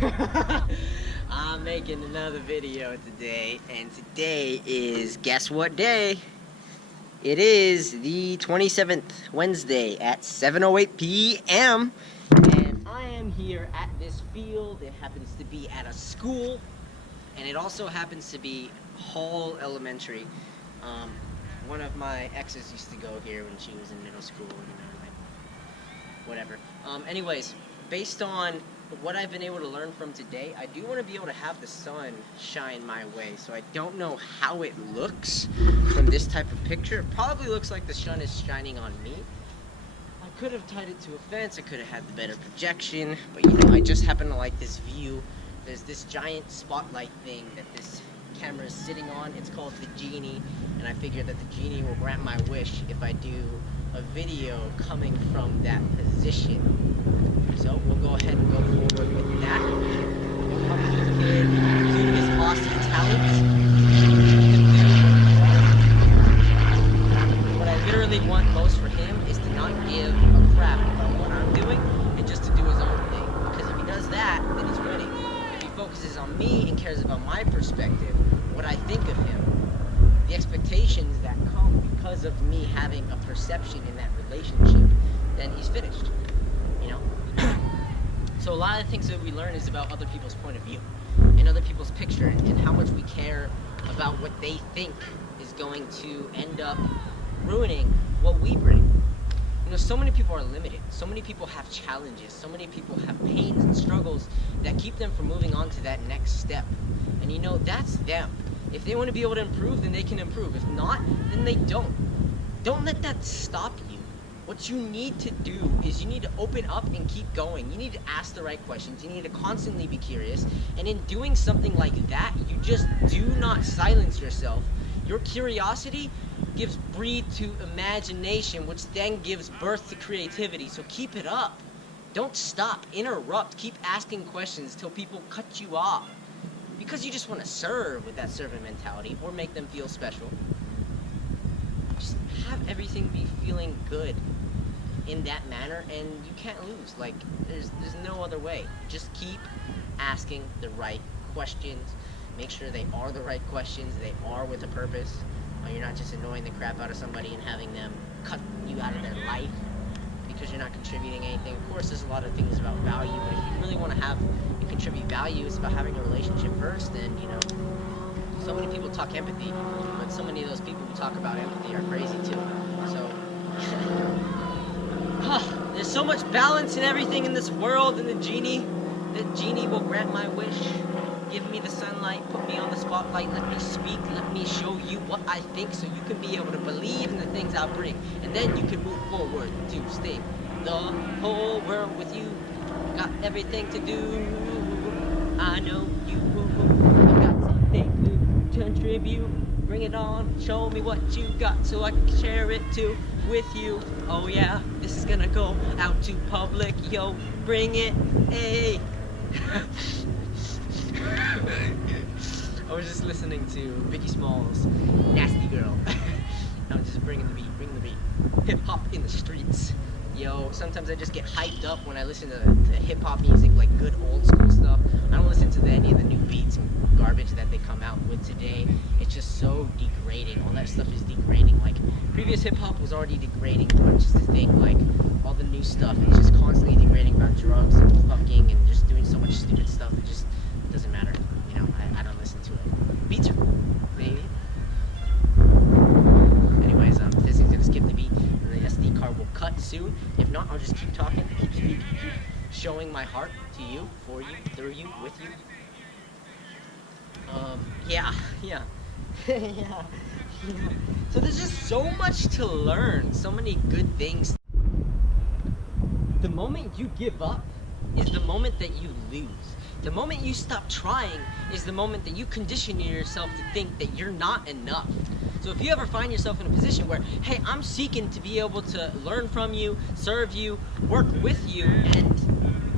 I'm making another video today, and today is, guess what day? It is the 27th, Wednesday at 7:08 p.m. and I am here at this field. It happens to be at a school, and it also happens to be Hall Elementary. One of my exes used to go here when she was in middle school, whatever. Anyways, based on what I've been able to learn from today, I do want to be able to have the sun shine my way. So I don't know how it looks from this type of picture. It probably looks like the sun is shining on me. I could have tied it to a fence. I could have had the better projection, but you know, I just happen to like this view. There's this giant spotlight thing that this camera is sitting on. It's called the Genie, and I figured that the Genie will grant my wish if I do a video coming from that position. So we'll go ahead and go forward with that. We'll come to the kid using his awesome talents. What I literally want most for him is to not give a crap about what I'm doing and just to do his own thing. Because if he does that, then he's winning. If he focuses on me and cares about my perspective, what I think of him, the expectations that come because of me having a perception in that relationship, then he's finished, you know? So a lot of the things that we learn is about other people's point of view and other people's picture and how much we care about what they think is going to end up ruining what we bring. You know, so many people are limited, so many people have challenges, so many people have pains and struggles that keep them from moving on to that next step. And you know, that's them. If they want to be able to improve, then they can improve. If not, then they don't. Don't let that stop you. What you need to do is you need to open up and keep going. You need to ask the right questions. You need to constantly be curious. And in doing something like that, you just do not silence yourself. Your curiosity gives breed to imagination, which then gives birth to creativity. So keep it up. Don't stop. Interrupt. Keep asking questions till people cut you off. Because you just want to serve with that servant mentality or make them feel special. Just have everything be feeling good in that manner, and you can't lose. Like, there's no other way. Just keep asking the right questions. Make sure they are the right questions. They are with a purpose. You're not just annoying the crap out of somebody and having them cut you out of their life because you're not contributing anything. Of course, there's a lot of things about value, but if you really want to have and contribute value, it's about having a relationship first. And you know, so many people talk empathy, but so many of those people who talk about empathy are crazy too. So there's so much balance in everything in this world, and the Genie will grant my wish. Give me the sunlight, put me on the spotlight, let me speak, let me show you what I think so you can be able to believe in the things I bring. And then you can move forward to stay the whole world with you. Got everything to do. I know you. I've got something to contribute. Bring it on, show me what you got so I can share it too with you. Oh yeah, this is gonna go out to public, yo, bring it, hey. I was just listening to Biggie Smalls' Nasty Girl. I'm just bring the beat. Hip hop in the streets. Yo, sometimes I just get hyped up when I listen to hip hop music, like good old school stuff. I don't listen to any of the new beats and garbage that they come out with today. It's just so degrading. All that stuff is degrading. Like, previous hip hop was already degrading, but just to think, like, all the new stuff is just constantly degrading about drugs and fucking and just doing so much stupid stuff. It just doesn't matter. You know, I don't listen to it. Beats are cool, maybe. Anyways, this is gonna skip the beat, and the SD card will cut soon. If not, I'll just keep talking, keep speaking, keep showing my heart to you, for you, through you, with you. Yeah. So there's just so much to learn, so many good things. The moment you give up is the moment that you lose. The moment you stop trying is the moment that you condition yourself to think that you're not enough. So if you ever find yourself in a position where, hey, I'm seeking to be able to learn from you, serve you, work with you, and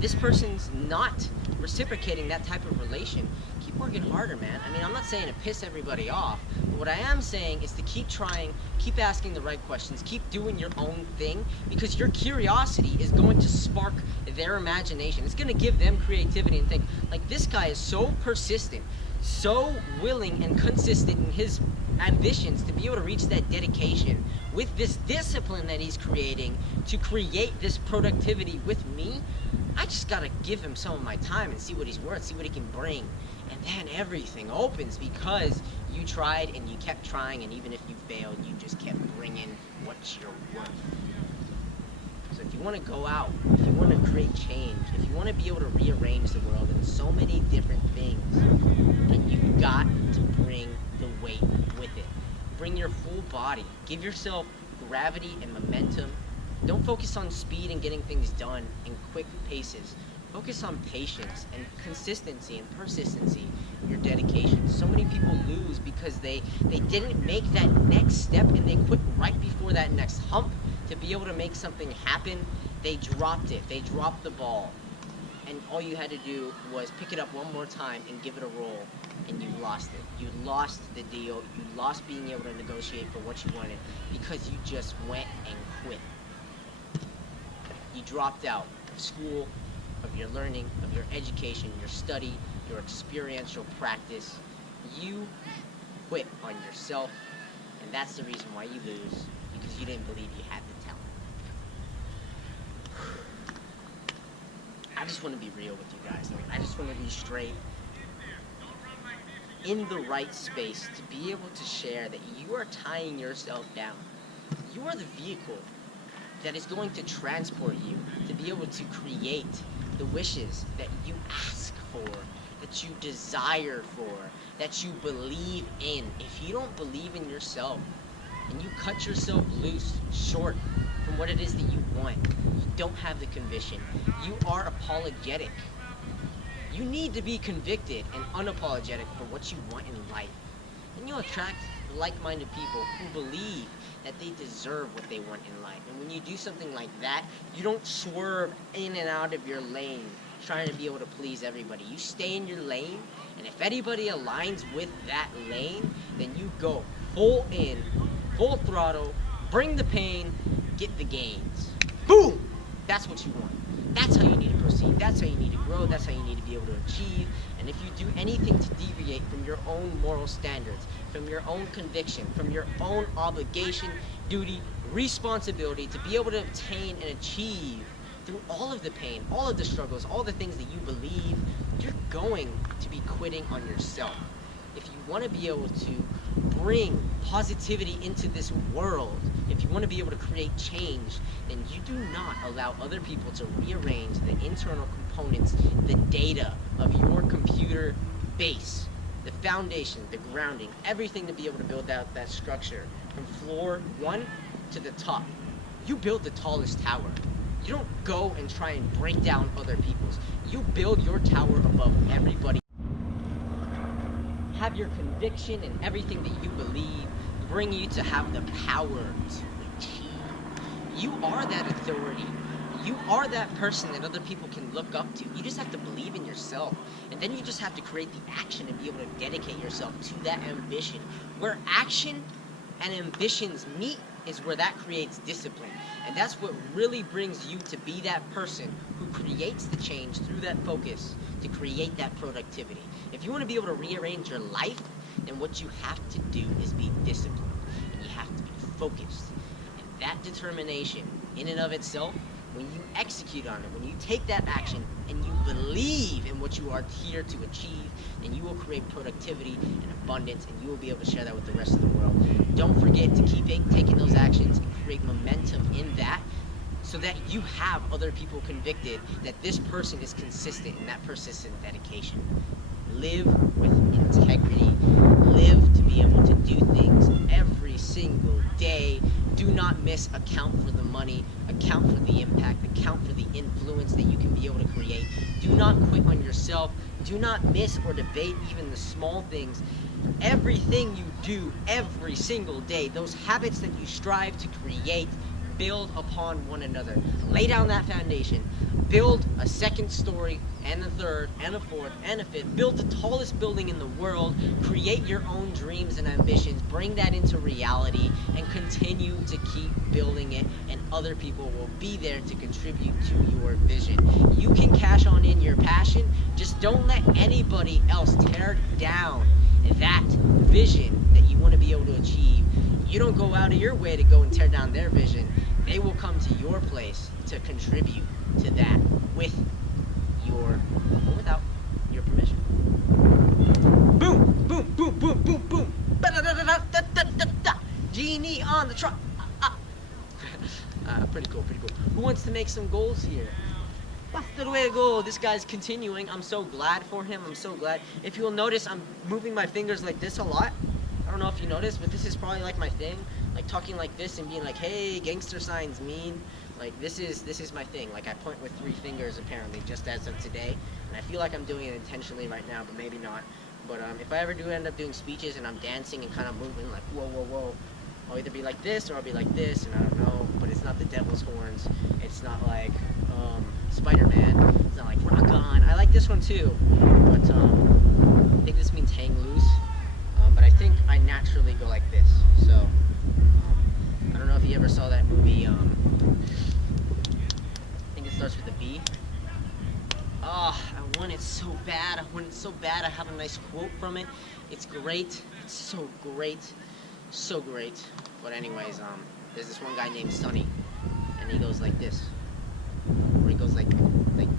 this person's not reciprocating that type of relation, keep working harder, man. I mean, I'm not saying to piss everybody off, but what I am saying is to keep trying, keep asking the right questions, keep doing your own thing, because your curiosity is going to spark their imagination. It's going to give them creativity and think, like, this guy is so persistent, so willing and consistent in his ambitions to be able to reach that dedication with this discipline that he's creating to create this productivity with me. I just got to give him some of my time and see what he's worth, see what he can bring. And then everything opens because you tried and you kept trying, and even if you failed, you just kept bringing what you're worth. So if you want to go out, if you want to create change, if you want to be able to rearrange the world in so many different things, then you've got to bring the weight with it. Bring your full body. Give yourself gravity and momentum. Don't focus on speed and getting things done in quick paces. Focus on patience and consistency and persistency in your dedication. So many people lose because they didn't make that next step, and they quit right before that next hump to be able to make something happen. They dropped it. They dropped the ball. And all you had to do was pick it up one more time and give it a roll, and you lost it. You lost the deal. You lost being able to negotiate for what you wanted because you just went and quit. You dropped out of school, of your learning, of your education, your study, your experiential practice. You quit on yourself, and that's the reason why you lose, because you didn't believe you had the talent. I just want to be real with you guys. I just want to be straight, in the right space, to be able to share that you are tying yourself down. You are the vehicle that is going to transport you to be able to create the wishes that you ask for, that you desire for, that you believe in. If you don't believe in yourself and you cut yourself loose, short from what it is that you want, you don't have the conviction. You are apologetic. You need to be convicted and unapologetic for what you want in life. And you'll attract like-minded people who believe that they deserve what they want in life. And when you do something like that, you don't swerve in and out of your lane trying to be able to please everybody. You stay in your lane, and if anybody aligns with that lane, then you go full in, full throttle, bring the pain, get the gains. Boom! That's what you want. That's how you need to proceed. That's how you need to grow. That's how you need to be able to achieve. And if you do anything to deviate from your own moral standards, from your own conviction, from your own obligation, duty, responsibility to be able to obtain and achieve through all of the pain, all of the struggles, all the things that you believe, you're going to be quitting on yourself. If you want to be able to bring positivity into this world, if you want to be able to create change, then you do not allow other people to rearrange the internal components, the data of your computer base, the foundation, the grounding, everything to be able to build out that structure from floor 1 to the top. You build the tallest tower. You don't go and try and break down other people's. You build your tower above everybody. Have your conviction and everything that you believe bring you to have the power to achieve. You are that authority. You are that person that other people can look up to. You just have to believe in yourself. And then you just have to create the action and be able to dedicate yourself to that ambition. Where action and ambitions meet is where that creates discipline. And that's what really brings you to be that person who creates the change through that focus to create that productivity. If you want to be able to rearrange your life, then what you have to do is be disciplined. And you have to be focused. And that determination, in and of itself, when you execute on it, when you take that action and you believe in what you are here to achieve, then you will create productivity and abundance, and you will be able to share that with the rest of the world. Don't forget to keep taking those actions and create momentum in that, so that you have other people convicted that this person is consistent in that persistent dedication. Live with integrity. Live to be able to do things every single day. Do not miss. Account for the money. Account for the impact. Account for the influence that you can be able to create. Do not quit on yourself. Do not miss or debate even the small things. Everything you do every single day, those habits that you strive to create, build upon one another. Lay down that foundation. Build a second story, and a third, and a fourth, and a fifth. Build the tallest building in the world. Create your own dreams and ambitions. Bring that into reality, and continue to keep building it, and other people will be there to contribute to your vision. mission. Just don't let anybody else tear down that vision that you want to be able to achieve. You don't go out of your way to go and tear down their vision. They will come to your place to contribute to that with your, or without your permission. Boom, boom, boom, boom, boom, boom. Ba-da-da-da-da-da-da-da. Genie on the truck. Pretty cool, pretty cool. Who wants to make some goals here? That's the way to go. This guy's continuing. I'm so glad for him. I'm so glad. If you'll notice, I'm moving my fingers like this a lot. I don't know if you noticed, but this is probably like my thing. Like talking like this and being like, hey, gangster signs mean. Like this is my thing. Like I point with 3 fingers apparently, just as of today. And I feel like I'm doing it intentionally right now, but maybe not. But if I ever do end up doing speeches and I'm dancing and kind of moving like whoa, whoa, whoa, I'll either be like this or I'll be like this, and I don't know. But it's not the devil's horns. It's not like Spider-Man. It's not like rock on. I like this one too, but I think this means hang loose. But I think I naturally go like this. So I don't know if you ever saw that movie. I think it starts with a B. Oh, I want it so bad. I want it so bad. I have a nice quote from it. It's great. It's so great. So great. But anyways, there's this one guy named Sonny, and he goes like this. Or he goes like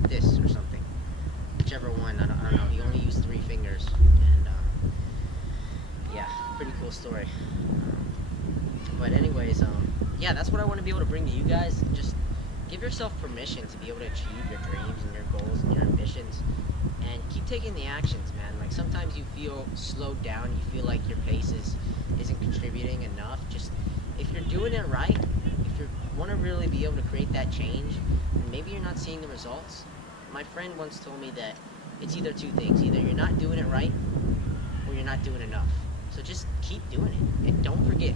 this or something. Whichever one, I don't know. He only used 3 fingers. And yeah, pretty cool story. But anyways, yeah, that's what I want to be able to bring to you guys. Just give yourself permission to be able to achieve your dreams and your goals and your ambitions, and keep taking the actions, man. Like sometimes you feel slowed down, you feel like your pace isn't contributing enough. Just if you're doing it right, if you want to really be able to create that change, and maybe you're not seeing the results. My friend once told me that it's either 2 things: either you're not doing it right, or you're not doing enough. So just keep doing it, and don't forget,